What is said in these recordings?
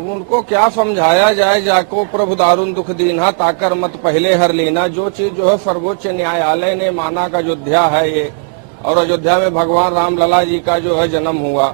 अब उनको क्या समझाया जाए, जाको प्रभु दारुण दुख दीना, ताकर मत पहले हर लेना। जो चीज जो है सर्वोच्च न्यायालय ने माना कि अयोध्या है ये, और अयोध्या में भगवान राम लला जी का जो है जन्म हुआ,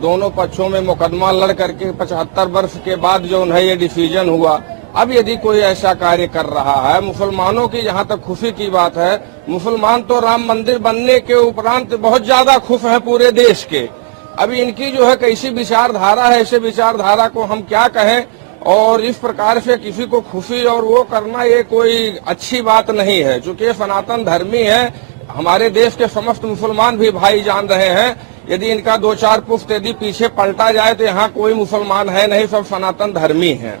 दोनों पक्षों में मुकदमा लड़ करके 75 वर्ष के बाद जो है ये डिसीजन हुआ। अब यदि कोई ऐसा कार्य कर रहा है, मुसलमानों की जहाँ तक खुशी की बात है, मुसलमान तो राम मंदिर बनने के उपरांत बहुत ज्यादा खुश है पूरे देश के। अभी इनकी जो है कैसी विचारधारा है, ऐसे विचारधारा को हम क्या कहें। और इस प्रकार से किसी को खुशी और वो करना ये कोई अच्छी बात नहीं है। चूंकि ये सनातन धर्मी है, हमारे देश के समस्त मुसलमान भी भाई जान रहे हैं। यदि इनका 2-4 पुश्त यदि पीछे पलटा जाए तो यहाँ कोई मुसलमान है नहीं, सब सनातन धर्मी हैं।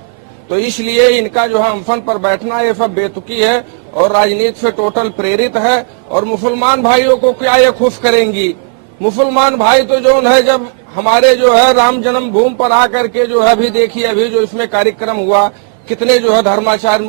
तो इसलिए इनका जो है अम्फन पर बैठना ये सब बेतुकी है और राजनीति से टोटल प्रेरित है। और मुसलमान भाइयों को क्या ये खुश करेंगी? मुसलमान भाई तो जो है जब हमारे जो है राम जन्मभूमि पर आकर के जो है अभी देखिए, अभी जो इसमें कार्यक्रम हुआ, कितने जो है धर्माचार्य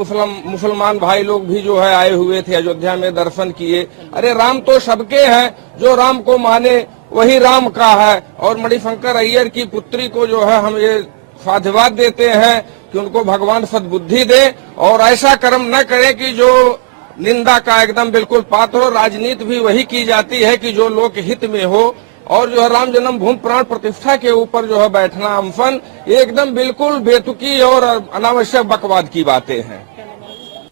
मुसलमान भाई लोग भी जो है आए हुए थे, अयोध्या में दर्शन किए। अरे राम तो सबके हैं, जो राम को माने वही राम का है। और मणिशंकर अय्यर की पुत्री को जो है हम ये साधुवाद देते हैं कि उनको भगवान सद्बुद्धि दे और ऐसा कर्म न करे कि जो निंदा का एकदम बिल्कुल पात्र हो। राजनीति भी वही की जाती है कि जो लोक हित में हो। और जो है राम जन्मभूमि प्राण प्रतिष्ठा के ऊपर जो है बैठना अम्फन, ये एकदम बिल्कुल बेतुकी और अनावश्यक बकवाद की बातें हैं।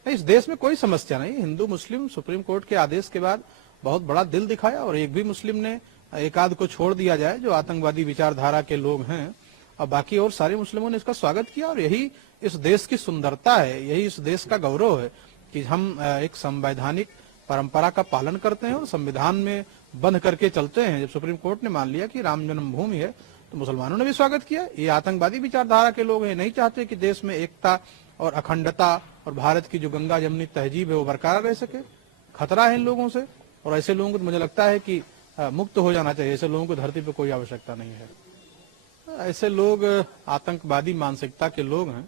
इस देश में कोई समस्या नहीं। हिंदू मुस्लिम सुप्रीम कोर्ट के आदेश के बाद बहुत बड़ा दिल दिखाया और एक भी मुस्लिम ने एक आध को छोड़ दिया जाए जो आतंकवादी विचारधारा के लोग हैं, और बाकी और सारे मुस्लिमों ने इसका स्वागत किया। और यही इस देश की सुंदरता है, यही इस देश का गौरव है कि हम एक संवैधानिक परंपरा का पालन करते हैं और संविधान में बंध करके चलते हैं। जब सुप्रीम कोर्ट ने मान लिया कि राम जन्मभूमि है तो मुसलमानों ने भी स्वागत किया। ये आतंकवादी विचारधारा के लोग हैं, नहीं चाहते कि देश में एकता और अखंडता और भारत की जो गंगा जमुनी तहजीब है वो बरकरार रह सके। खतरा है इन लोगों से और ऐसे लोगों को मुझे लगता है कि मुक्त हो जाना चाहिए। ऐसे लोगों को धरती पर कोई आवश्यकता नहीं है। ऐसे लोग आतंकवादी मानसिकता के लोग हैं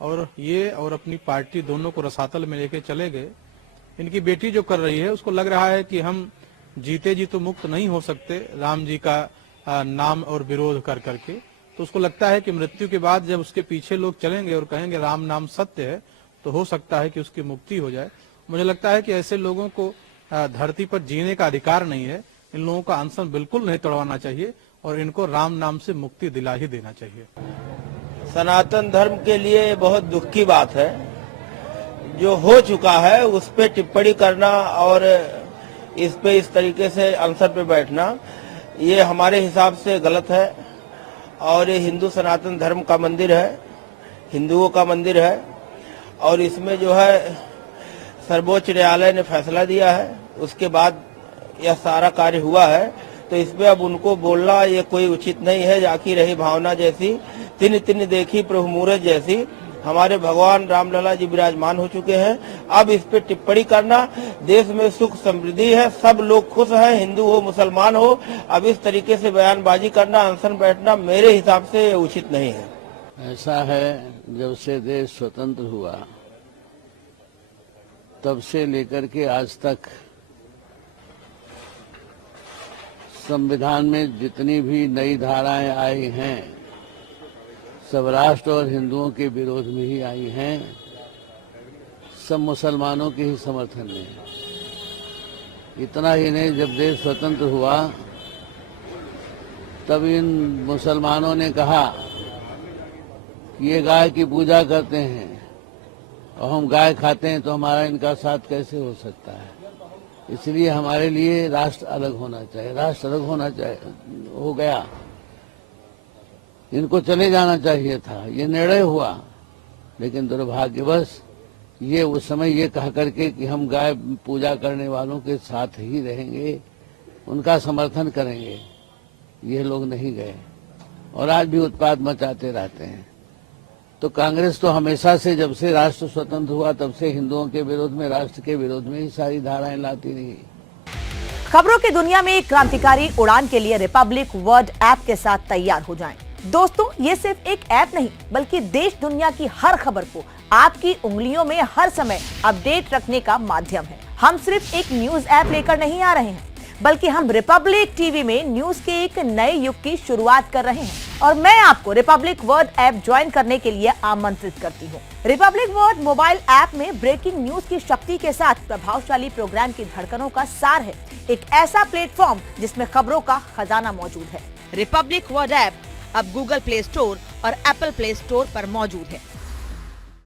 और ये और अपनी पार्टी दोनों को रसातल में लेके चले गए। इनकी बेटी जो कर रही है उसको लग रहा है कि हम जीते जी तो मुक्त नहीं हो सकते राम जी का नाम और विरोध कर करके। तो उसको लगता है कि मृत्यु के बाद जब उसके पीछे लोग चलेंगे और कहेंगे राम नाम सत्य है तो हो सकता है कि उसकी मुक्ति हो जाए। मुझे लगता है कि ऐसे लोगों को धरती पर जीने का अधिकार नहीं है। इन लोगों का अनशन बिल्कुल नहीं तोड़वाना चाहिए और इनको राम नाम से मुक्ति दिला ही देना चाहिए। सनातन धर्म के लिए बहुत दुख की बात है, जो हो चुका है उस पे टिप्पणी करना और इस पे इस तरीके से अनशन पे बैठना, ये हमारे हिसाब से गलत है। और ये हिंदू सनातन धर्म का मंदिर है, हिंदुओं का मंदिर है और इसमें जो है सर्वोच्च न्यायालय ने फैसला दिया है, उसके बाद यह सारा कार्य हुआ है। तो इसमें अब उनको बोलना ये कोई उचित नहीं है। जाकी रही भावना जैसी तिन तिन देखी प्रभु मूरत जैसी, हमारे भगवान रामलला जी विराजमान हो चुके हैं। अब इस पे टिप्पणी करना, देश में सुख समृद्धि है, सब लोग खुश हैं, हिंदू हो मुसलमान हो, अब इस तरीके से बयानबाजी करना, अनशन बैठना मेरे हिसाब से उचित नहीं है। ऐसा है, जब से देश स्वतंत्र हुआ तब से लेकर के आज तक संविधान में जितनी भी नई धाराएं आई हैं सब राष्ट्र और हिंदुओं के विरोध में ही आई हैं, सब मुसलमानों के ही समर्थन में है। इतना ही नहीं, जब देश स्वतंत्र हुआ तब इन मुसलमानों ने कहा कि ये गाय की पूजा करते हैं और हम गाय खाते हैं तो हमारा इनका साथ कैसे हो सकता है। इसलिए हमारे लिए राष्ट्र अलग होना चाहिए, राष्ट्र अलग होना चाहिए। हो गया, इनको चले जाना चाहिए था, ये निर्णय हुआ। लेकिन दुर्भाग्यवश ये उस समय ये कह करके कि हम गाय पूजा करने वालों के साथ ही रहेंगे, उनका समर्थन करेंगे, ये लोग नहीं गए और आज भी उत्पात मचाते रहते हैं। तो कांग्रेस तो हमेशा से, जब से राष्ट्र स्वतंत्र हुआ तब से हिंदुओं के विरोध में, राष्ट्र के विरोध में ही सारी धाराएं लाती रही। खबरों की दुनिया में एक क्रांतिकारी उड़ान के लिए रिपब्लिक वर्ल्ड ऐप के साथ तैयार हो जाएं। दोस्तों, ये सिर्फ एक ऐप नहीं बल्कि देश दुनिया की हर खबर को आपकी उंगलियों में हर समय अपडेट रखने का माध्यम है। हम सिर्फ एक न्यूज ऐप लेकर नहीं आ रहे हैं, बल्कि हम रिपब्लिक टीवी में न्यूज के एक नए युग की शुरुआत कर रहे हैं और मैं आपको रिपब्लिक वर्ड ऐप ज्वाइन करने के लिए आमंत्रित करती हूँ। रिपब्लिक वर्ड मोबाइल ऐप में ब्रेकिंग न्यूज की शक्ति के साथ प्रभावशाली प्रोग्राम की धड़कनों का सार है। एक ऐसा प्लेटफॉर्म जिसमें खबरों का खजाना मौजूद है। रिपब्लिक वर्ड ऐप अब गूगल प्ले स्टोर और एप्पल प्ले स्टोर पर मौजूद है।